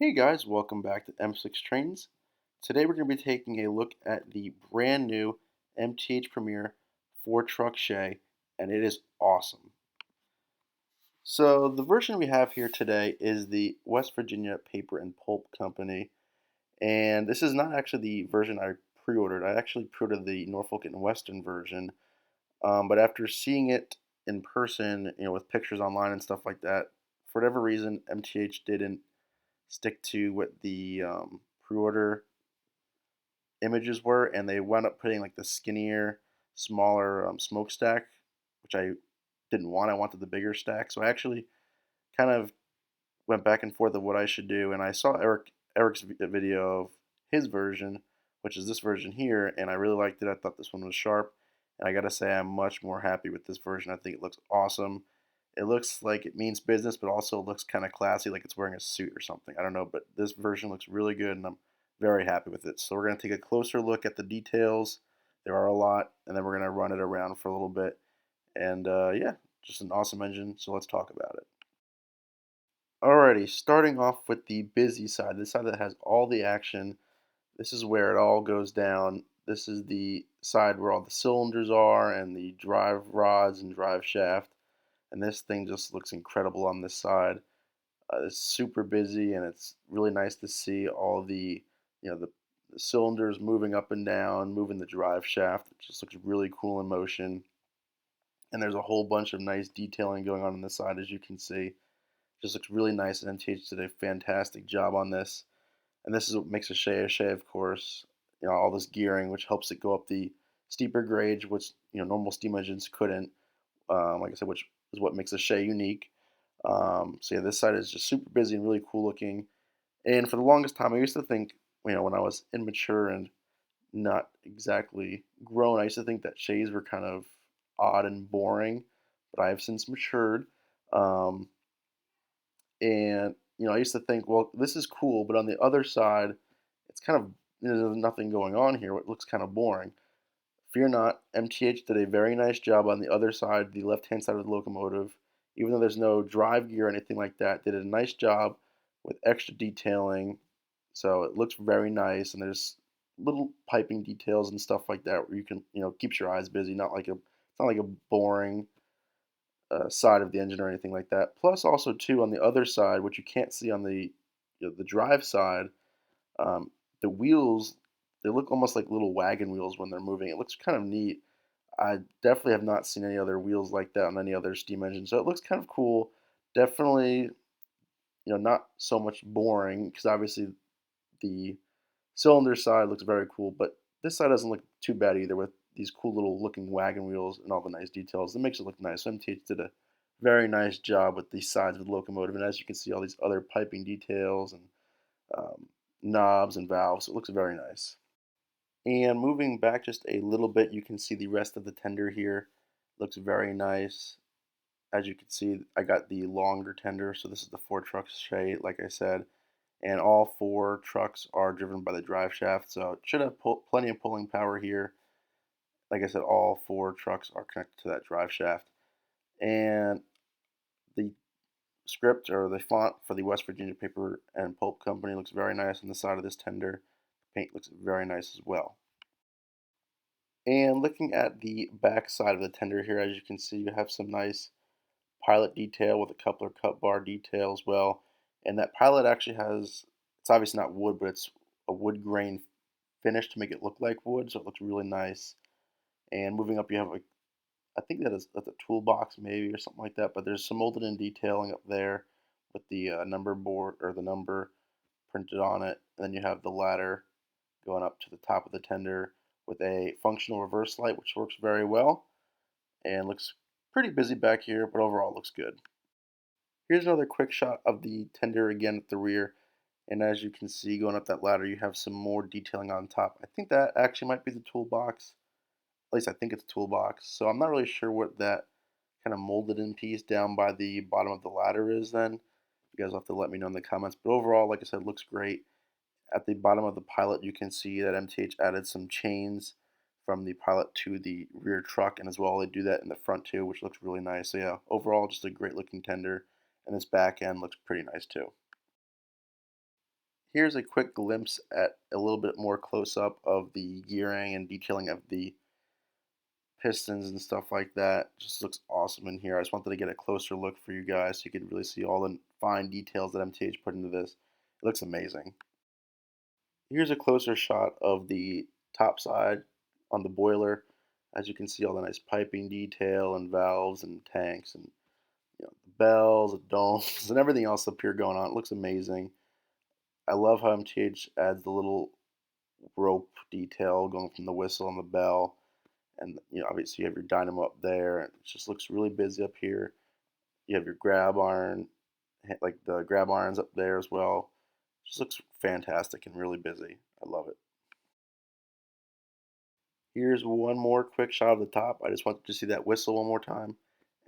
Hey guys, welcome back to M6 Trains. Today we're going to be taking a look at the brand new MTH Premier 4-truck Shay, and it is awesome. So the version we have here today is the West Virginia Paper and Pulp Company, and this is not actually the version I pre-ordered. I actually pre-ordered the Norfolk and Western version, but after seeing it in person, with pictures online and stuff like that, for whatever reason, MTH didn't stick to what the pre-order images were, and they wound up putting like the skinnier, smaller smokestack, which I didn't want. I wanted the bigger stack, so I actually kind of went back and forth of what I should do, and I saw Eric's video of his version, which is this version here, and I really liked it. I thought this one was sharp, and I gotta say I'm much more happy with this version. I think it looks awesome. It looks like it means business, but also looks kind of classy, like it's wearing a suit or something. I don't know, but this version looks really good, and I'm very happy with it. So we're going to take a closer look at the details. There are a lot, and then we're going to run it around for a little bit. And yeah, just an awesome engine, so let's talk about it. Alrighty, starting off with the busy side, the side that has all the action. This is where it all goes down. This is the side where all the cylinders are and the drive rods and drive shaft. And this thing just looks incredible on this side. It's super busy, and it's really nice to see all the, the cylinders moving up and down, moving the drive shaft. It just looks really cool in motion. And there's a whole bunch of nice detailing going on the side, as you can see. Just looks really nice, and MTH did a fantastic job on this. And this is what makes a Shay, of course. All this gearing, which helps it go up the steeper grade, which normal steam engines couldn't. Like I said, which is what makes a Shay unique. So yeah, this side is just super busy and really cool looking. And for the longest time, I used to think, when I was immature and not exactly grown, I used to think that Shays were kind of odd and boring. But I have since matured. Um, and I used to think, well, this is cool, but on the other side, it's kind of there's nothing going on here. It looks kind of boring. Fear not, MTH did a very nice job on the other side, the left-hand side of the locomotive. Even though there's no drive gear or anything like that, did a nice job with extra detailing. So it looks very nice, and there's little piping details and stuff like that where you can, keeps your eyes busy. It's not like a boring side of the engine or anything like that. Plus, also too on the other side, which you can't see on the drive side, um, the wheels, they look almost like little wagon wheels when they're moving. It looks kind of neat. I definitely have not seen any other wheels like that on any other steam engine, so it looks kind of cool. Definitely, not so much boring because obviously the cylinder side looks very cool, but this side doesn't look too bad either with these cool little looking wagon wheels and all the nice details. It makes it look nice. So MTH did a very nice job with these sides of the locomotive, and as you can see, all these other piping details and um, knobs and valves. It looks very nice. And moving back just a little bit, you can see the rest of the tender here. Looks very nice. As you can see, I got the longer tender, so this is the 4-truck Shay, like I said. And all 4 trucks are driven by the drive shaft, so it should have plenty of pulling power here. Like I said, all 4 trucks are connected to that drive shaft. And the script or the font for the West Virginia Paper and Pulp Company looks very nice on the side of this tender. The paint looks very nice as well. And looking at the back side of the tender here, as you can see, you have some nice pilot detail with a coupler cut bar detail as well. And that pilot actually has, it's obviously not wood, but it's a wood grain finish to make it look like wood, so it looks really nice. And moving up, you have I think that's a toolbox maybe or something like that, but there's some molded in detailing up there with the number board or the number printed on it. And then you have the ladder going up to the top of the tender with a functional reverse light, which works very well and looks pretty busy back here, but overall looks good. Here's another quick shot of the tender again at the rear. And as you can see, going up that ladder, you have some more detailing on top. I think that actually might be the toolbox. At least I think it's a toolbox. So I'm not really sure what that kind of molded in piece down by the bottom of the ladder is then. You guys will have to let me know in the comments. But overall, like I said, looks great. At the bottom of the pilot, you can see that MTH added some chains from the pilot to the rear truck, and as well they do that in the front too, which looks really nice. So yeah, overall just a great looking tender, and this back end looks pretty nice too. Here's a quick glimpse at a little bit more close up of the gearing and detailing of the pistons and stuff like that. Just looks awesome in here. I just wanted to get a closer look for you guys so you could really see all the fine details that MTH put into this. It looks amazing. Here's a closer shot of the top side on the boiler. As you can see, all the nice piping detail and valves and tanks and the bells, the domes, and everything else up here going on. It looks amazing. I love how MTH adds the little rope detail going from the whistle and the bell, and obviously you have your dynamo up there. And it just looks really busy up here. You have your grab iron, like the grab irons up there as well. It just looks fantastic and really busy. I love it. Here's one more quick shot of the top. I just wanted to see that whistle one more time.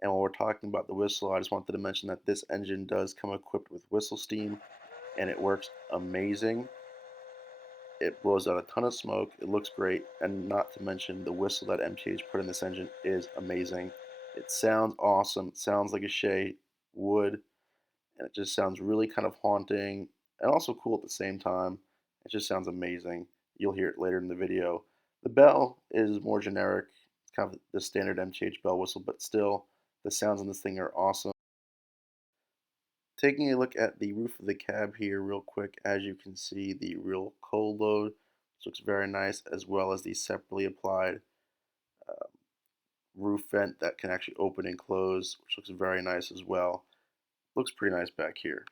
And while we're talking about the whistle, I just wanted to mention that this engine does come equipped with whistle steam, and it works amazing. It blows out a ton of smoke. It looks great, and not to mention the whistle that MTH put in this engine is amazing. It sounds awesome. It sounds like a Shay would, and it just sounds really kind of haunting and also cool at the same time. It just sounds amazing. You'll hear it later in the video. The bell is more generic. It's kind of the standard MTH bell whistle, but still, the sounds on this thing are awesome. Taking a look at the roof of the cab here real quick, as you can see the real cold load, which looks very nice, as well as the separately applied uh, roof vent that can actually open and close, which looks very nice as well. Looks pretty nice back here.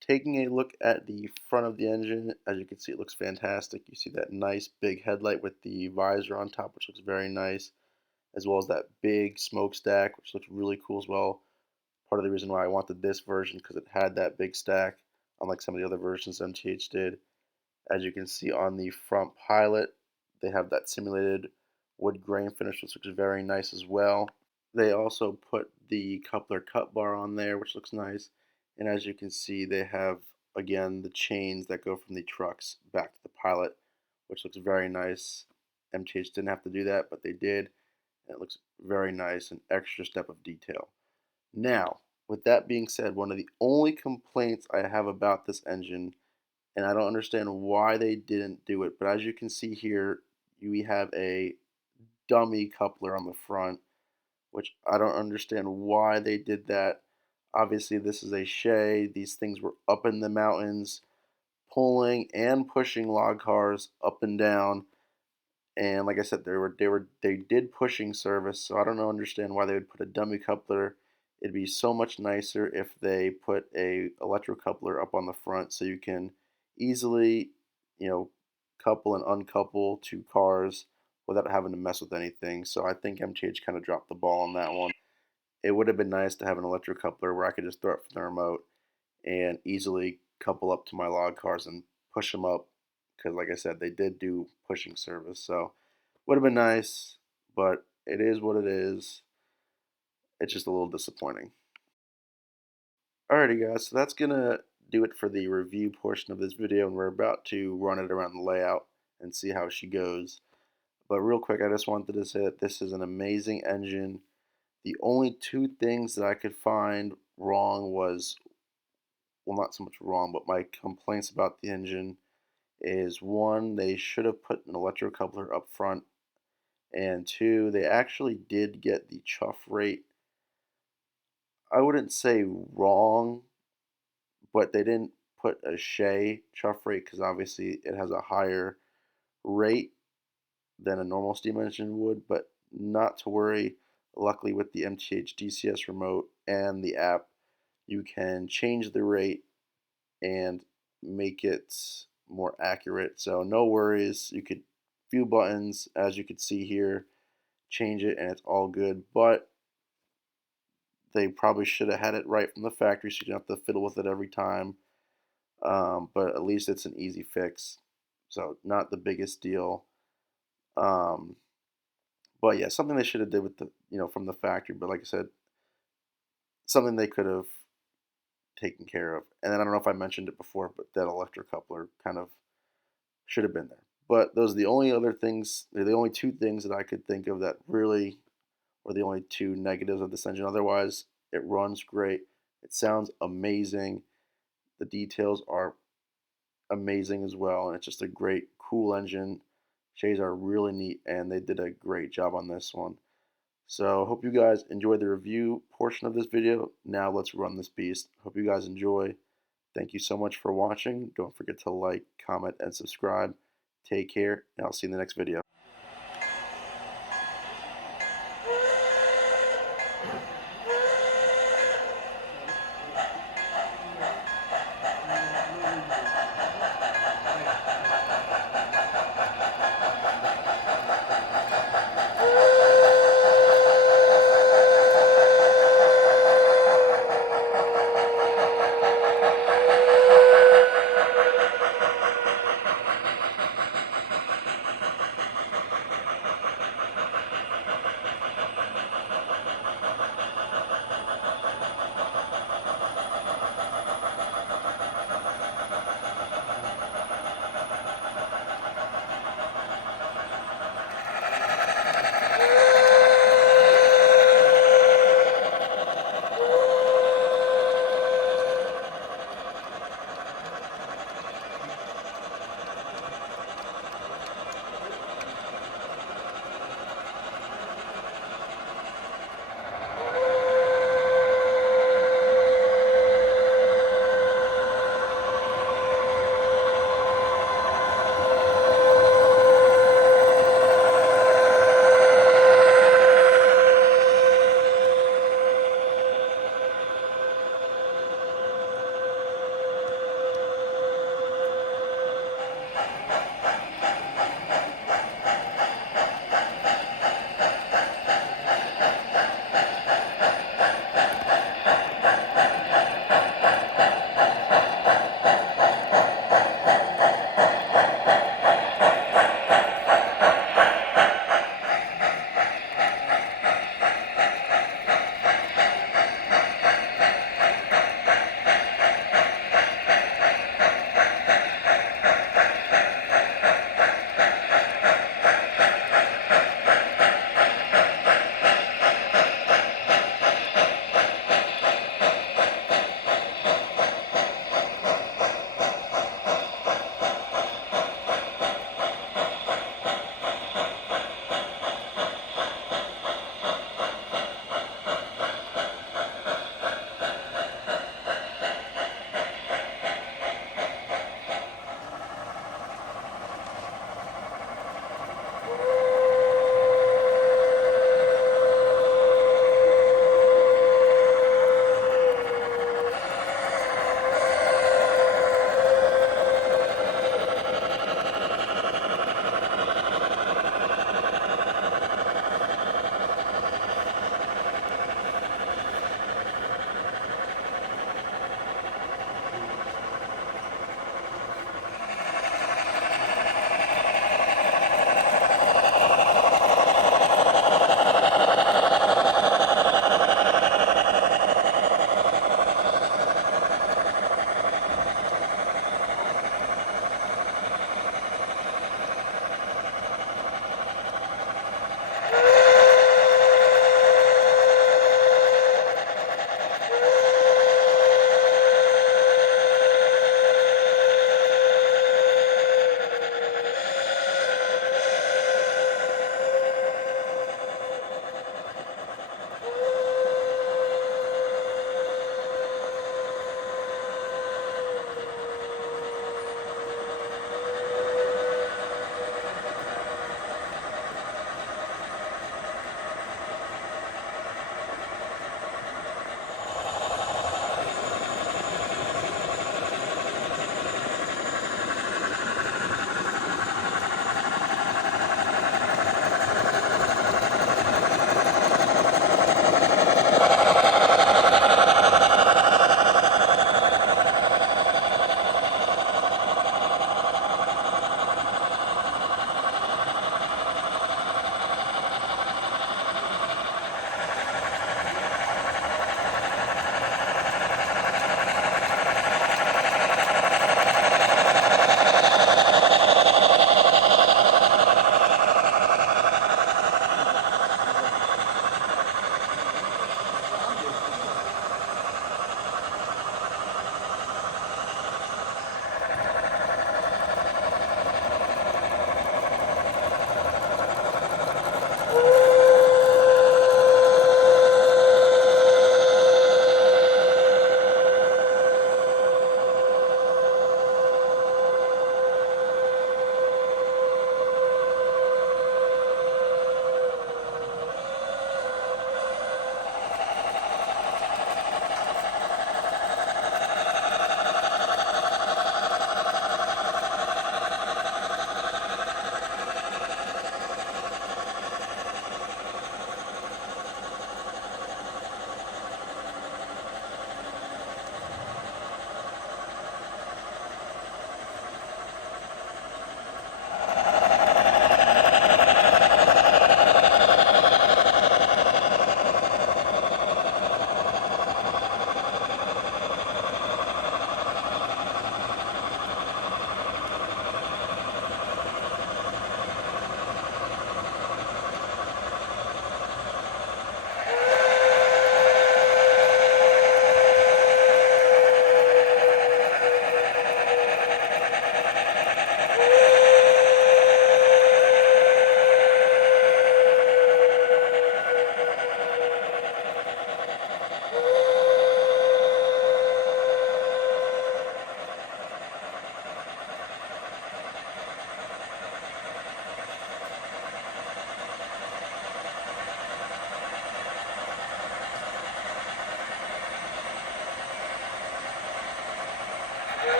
Taking a look at the front of the engine, as you can see, it looks fantastic. You see that nice big headlight with the visor on top, which looks very nice, as well as that big smokestack, which looks really cool as well. Part of the reason why I wanted this version because it had that big stack, unlike some of the other versions MTH did. As you can see on the front pilot, they have that simulated wood grain finish, which looks very nice as well. They also put the coupler cut bar on there, which looks nice. And as you can see, they have, again, the chains that go from the trucks back to the pilot, which looks very nice. MTH didn't have to do that, but they did. And it looks very nice, an extra step of detail. Now, with that being said, one of the only complaints I have about this engine, and I don't understand why they didn't do it, but as you can see here, we have a dummy coupler on the front, which I don't understand why they did that. Obviously, this is a Shay. These things were up in the mountains, pulling and pushing log cars up and down. And like I said, they did pushing service, so I don't understand why they would put a dummy coupler. It'd be so much nicer if they put a electro coupler up on the front so you can easily, you know, couple and uncouple two cars without having to mess with anything. So I think MTH kind of dropped the ball on that one. It would have been nice to have an electro coupler where I could just throw it from the remote and easily couple up to my log cars and push them up because, like I said, they did do pushing service. So would have been nice, but it is what it is. It's just a little disappointing. Alrighty, guys, so that's gonna do it for the review portion of this video, and we're about to run it around the layout and see how she goes. But real quick, I just wanted to say that this is an amazing engine. The only two things that I could find wrong was, well, not so much wrong, but my complaints about the engine is one, they should have put an electro coupler up front, and two, they actually did get the chuff rate. I wouldn't say wrong, but they didn't put a Shay chuff rate because obviously it has a higher rate than a normal steam engine would, but not to worry. Luckily, with the MTH DCS remote and the app, you can change the rate and make it more accurate. So no worries. You could few buttons, as you could see here, change it, and it's all good. But they probably should have had it right from the factory, so you don't have to fiddle with it every time. But at least it's an easy fix, so not the biggest deal. Um, but yeah, something they should have did with the from the factory. But like I said, something they could have taken care of. And then I don't know if I mentioned it before, but that electric coupler kind of should have been there. But those are the only other things. They're the only two things that I could think of that really were the only two negatives of this engine. Otherwise, it runs great. It sounds amazing. The details are amazing as well, and it's just a great, cool engine. Shays are really neat, and they did a great job on this one. So hope you guys enjoyed the review portion of this video. Now let's run this beast. Hope you guys enjoy. Thank you so much for watching. Don't forget to like, comment, and subscribe. Take care, and I'll see you in the next video.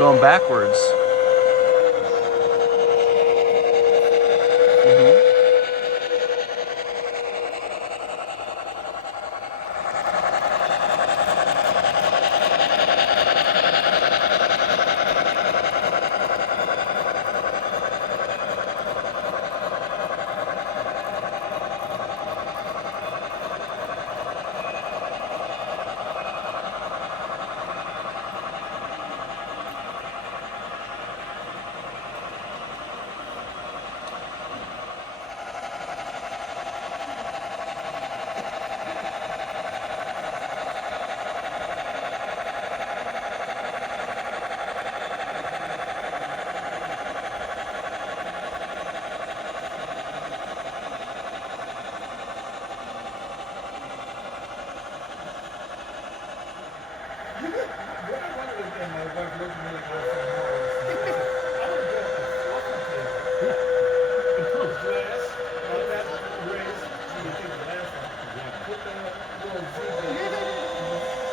Going backwards.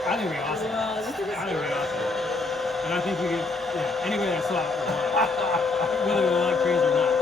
I think we're awesome. I think we're awesome. And I think we could, yeah, anyway, I saw it, whether we like crazy or not.